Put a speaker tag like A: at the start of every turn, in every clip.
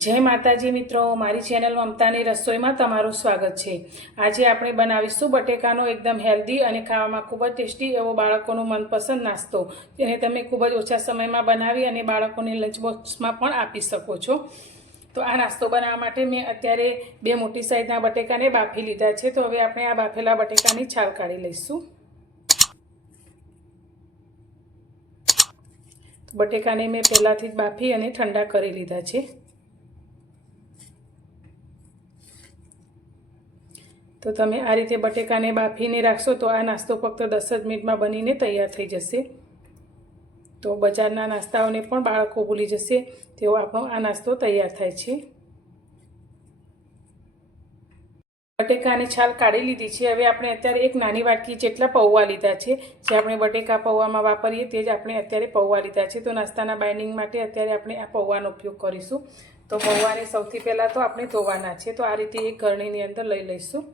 A: જય માતાજી મિત્રો, મારી ચેનલ મમતાની રસોઈમાં તમારું સ્વાગત છે. આજે આપણે બનાવીશું બટેકાનો એકદમ હેલ્ધી અને ખાવામાં ખૂબ જ ટેસ્ટી એવો બાળકોનો મનપસંદ નાસ્તો. તેને તમે ખૂબ જ ઓછા સમયમાં બનાવી અને બાળકોને લંચ બોક્સમાં પણ આપી શકો છો. તો આ નાસ્તો બનાવવા માટે મેં અત્યારે બે મોટી સાઈઝના બટેકાને બાફી લીધા છે. તો હવે આપણે આ બાફેલા બટેકાની છાલ કાઢી લઈશું. બટેકાને મેં પહેલાંથી જ બાફી અને ઠંડા કરી લીધા છે. તો તમે આ રીતે બટેકાને બાફીને રાખશો તો આ નાસ્તો ફક્ત દસ જ મિનિટમાં બનીને તૈયાર થઈ જશે. તો બજારના નાસ્તાઓને પણ બાળકો ભૂલી જશે. તેવો આપણો આ નાસ્તો તૈયાર થાય છે. બટેકાની છાલ કાઢી લીધી છે. હવે આપણે અત્યારે એક નાની વાટકી જેટલા પૌવા લીધા છે. જે આપણે બટેકા પૌવામાં વાપરીએ તે જ આપણે અત્યારે પૌવા લીધા છે. તો નાસ્તાના બાઇન્ડિંગ માટે અત્યારે આપણે આ પૌવાનો ઉપયોગ કરીશું. તો પૌવાને સૌથી પહેલાં તો આપણે ધોવાના છે. તો આ રીતે એક ગરણીની અંદર લઈ લઈશું.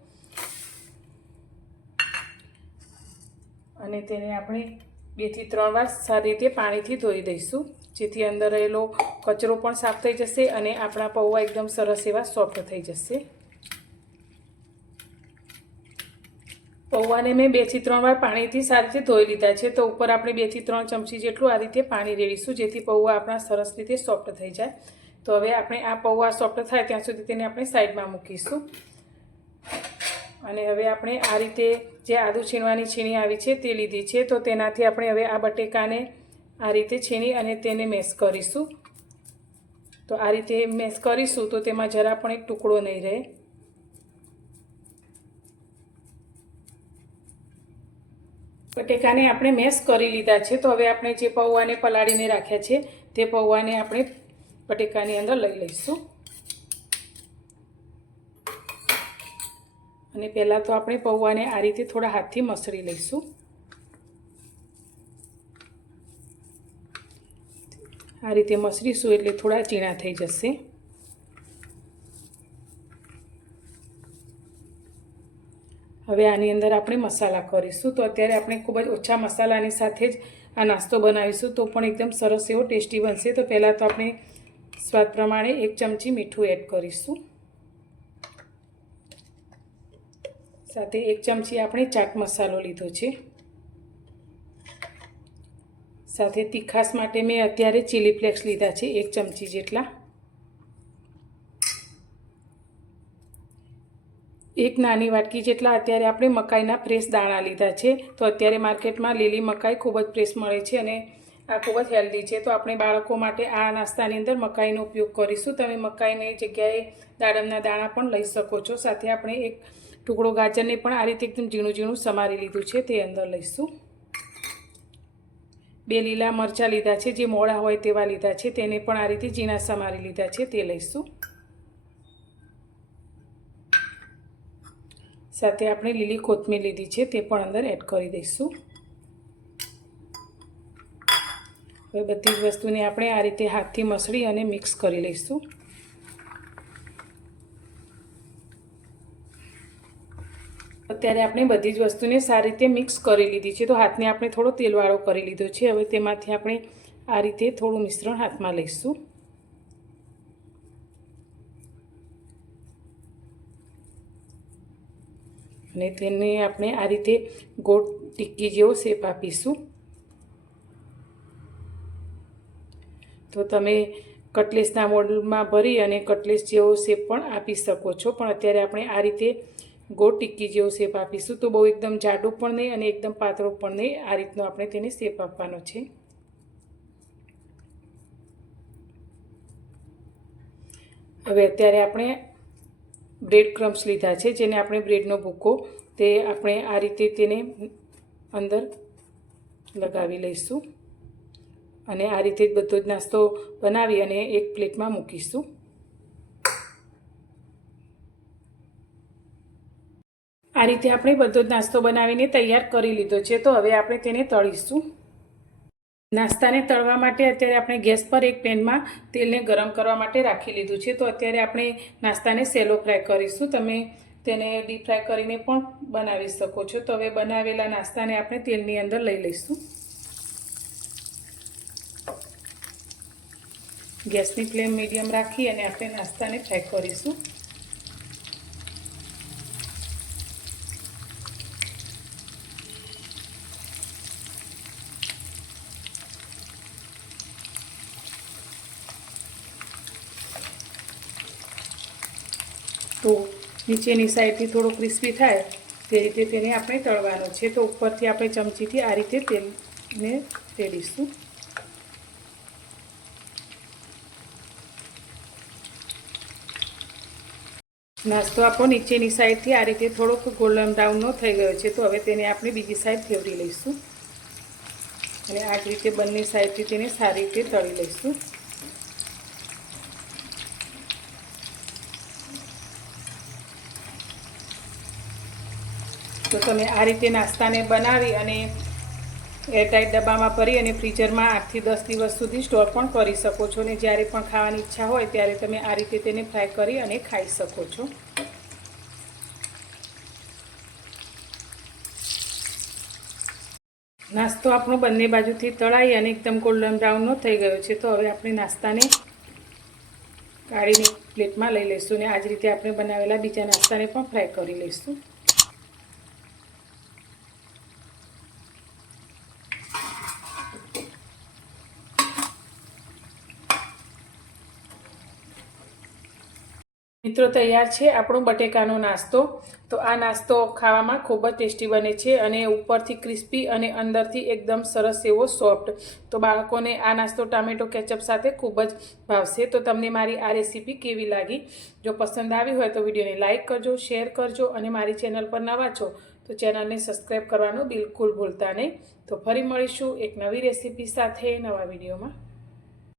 A: અને તેને આપણે બેથી ત્રણ વાર સારી રીતે પાણીથી ધોઈ દઈશું. જેથી અંદર રહેલો કચરો પણ સાફ થઈ જશે અને આપણા પૌવા એકદમ સરસ એવા સોફ્ટ થઈ જશે. પૌવાને મેં બેથી ત્રણ વાર પાણીથી સારી રીતે ધોઈ લીધા છે. તો ઉપર આપણે બેથી ત્રણ ચમચી જેટલું આ રીતે પાણી રેડીશું, જેથી પૌવા આપણા સરસ રીતે સોફ્ટ થઈ જાય. તો હવે આપણે આ પૌવા સોફ્ટ થાય ત્યાં સુધી તેને આપણે સાઈડમાં મૂકીશું. અને હવે આપણે આ રીતે જે આદુ છીણવાની છીણી આવી છે તે લીધી છે, તો તેનાથી આપણે હવે આ બટેકાને આ રીતે છીણી અને તેને મેશ કરીશું. તો આ રીતે મેશ કરીશું, તો તેમાં જરા પણ એક ટુકડો નહીં રહે. બટેકાને આપણે મેશ કરી લીધા છે, તો હવે આપણે જે પૌવાને પલાળીને રાખ્યા છે, તે પૌવાને આપણે બટેકાની અંદર લઈ લઈશું. અને પહેલાં તો આપણે પૌવાને આ રીતે થોડા હાથથી મસળી લઈશું. આ રીતે મસળીશું એટલે થોડા ચીણા થઈ જશે. હવે આની અંદર આપણે મસાલા કરીશું. તો અત્યારે આપણે ખૂબ જ ઓછા મસાલાની સાથે જ આ નાસ્તો બનાવીશું. તો પણ એકદમ સરસ એવો ટેસ્ટી બનશે. તો પહેલાં તો આપણે સ્વાદ પ્રમાણે એક ચમચી મીઠું એડ કરીશું. સાથે એક ચમચી આપણે ચાટ મસાલો લીધો છે. સાથે તીખાસ માટે મેં અત્યારે ચીલી ફ્લેક્સ લીધા છે, એક ચમચી જેટલા. એક નાની વાટકી જેટલા અત્યારે આપણે મકાઈના ફ્રેશ દાણા લીધા છે. તો અત્યારે માર્કેટમાં લીલી મકાઈ ખૂબ જ ફ્રેશ મળે છે અને આ ખૂબ જ હેલ્ધી છે. તો આપણે બાળકો માટે આ નાસ્તાની અંદર મકાઈનો ઉપયોગ કરીશું. તમે મકાઈની જગ્યાએ દાડમના દાણા પણ લઈ શકો છો. સાથે આપણે એક ટુકડો ગાજરને પણ આ રીતે એકદમ ઝીણું ઝીણું સમારી લીધું છે તે અંદર લઈશું. બે લીલા મરચાં લીધા છે, જે મોડા હોય તેવા લીધા છે, તેને પણ આ રીતે ઝીણા સમારી લીધા છે, તે લઈશું. સાથે આપણે લીલી કોથમીર લીધી છે, તે પણ અંદર એડ કરી દઈશું. હવે બધી જ વસ્તુને આપણે આ રીતે હાથથી મસળી અને મિક્સ કરી લઈશું. અત્યારે આપણે બધી જ વસ્તુને સારી રીતે મિક્સ કરી લીધી છે. તો હાથને આપણે થોડો તેલવાળો કરી લીધો છે. હવે તેમાંથી આપણે આ રીતે થોડું મિશ્રણ હાથમાં લઈશું. અને તેને આપણે આ રીતે ગોળ ટિક્કી જેવો શેપ આપીશું. તો તમે કટલેસના મોડલમાં ભરી અને કટલેસ જેવો શેપ પણ આપી શકો છો. પણ અત્યારે આપણે આ રીતે ગોળ ટિક્કી જેવો શેપ આપીશું. તો બહુ એકદમ જાડું પણ નહીં અને એકદમ પાતળો પણ નહીં. આ રીતનો આપણે તેને શેપ આપવાનો છે. હવે અત્યારે આપણે બ્રેડ ક્રમ્સ લીધા છે, જેને આપણે બ્રેડનો ભૂકો તે આપણે આ રીતે તેને અંદર લગાવી લઈશું અને આ રીતે બધો જ નાસ્તો બનાવી અને એક પ્લેટમાં મૂકીશું. આ રીતે આપણે બધો જ નાસ્તો બનાવીને તૈયાર કરી લીધો છે. તો હવે આપણે તેને તળીશું. નાસ્તાને તળવા માટે અત્યારે આપણે ગેસ પર એક પેનમાં તેલને ગરમ કરવા માટે રાખી લીધું છે. તો અત્યારે આપણે નાસ્તાને સેલો ફ્રાય કરીશું. તમે તેને ડીપ ફ્રાય કરીને પણ બનાવી શકો છો. તો હવે બનાવેલા નાસ્તાને આપણે તેલની અંદર લઈ લઈશું. ગેસની ફ્લેમ મીડિયમ રાખી અને આપણે નાસ્તાને ફ્રાય કરીશું. તો નીચેની સાઈડથી થોડો ક્રિસ્પી થાય તે રીતે તેને આપણે તળવાનો છે. તો ઉપરથી આપણે ચમચીથી આ રીતે તેલને તેડીશું. નાસ્તો આપણો નીચેની સાઈડથી આ રીતે થોડોક ગોલ્ડન બ્રાઉનનો થઈ ગયો છે. તો હવે તેને આપણે બીજી સાઈડ ફેવરી લઈશું. અને આ જ રીતે બંને સાઈડથી તેને સારી રીતે તળી લઈશું. તો તમે આ રીતે નાસ્તાને બનાવી અને એરટાઈટ ડબ્બામાં ભરી અને ફ્રીઝરમાં આઠથી દસ દિવસ સુધી સ્ટોર પણ કરી શકો છો. અને જ્યારે પણ ખાવાની ઈચ્છા હોય ત્યારે તમે આ રીતે તેને ફ્રાય કરી અને ખાઈ શકો છો. નાસ્તો આપણો બંને બાજુથી તળાઈ અને એકદમ ગોલ્ડન બ્રાઉનનો થઈ ગયો છે. તો હવે આપણે નાસ્તાને કાઢીને પ્લેટમાં લઈ લઈશું અને આ જ રીતે આપણે બનાવેલા બીજા નાસ્તાને પણ ફ્રાય કરી લઈશું. મિત્રો તૈયાર છે આપણો બટેકાનો નાસ્તો. તો આ નાસ્તો ખાવામાં ખૂબ જ ટેસ્ટી બને છે અને ઉપરથી ક્રિસ્પી અને અંદરથી એકદમ સરસ એવો સોફ્ટ. તો બાળકોને આ નાસ્તો ટામેટો કેચઅપ સાથે ખૂબ જ ભાવશે. તો તમને મારી આ રેસીપી કેવી લાગી? જો પસંદ આવી હોય તો વિડીયોને લાઇક કરજો, શેર કરજો અને મારી ચેનલ પર નવા છો તો ચેનલને સબસ્ક્રાઈબ કરવાનું બિલકુલ ભૂલતા નહીં. તો ફરી મળીશું એક નવી રેસીપી સાથે નવા વિડીયોમાં.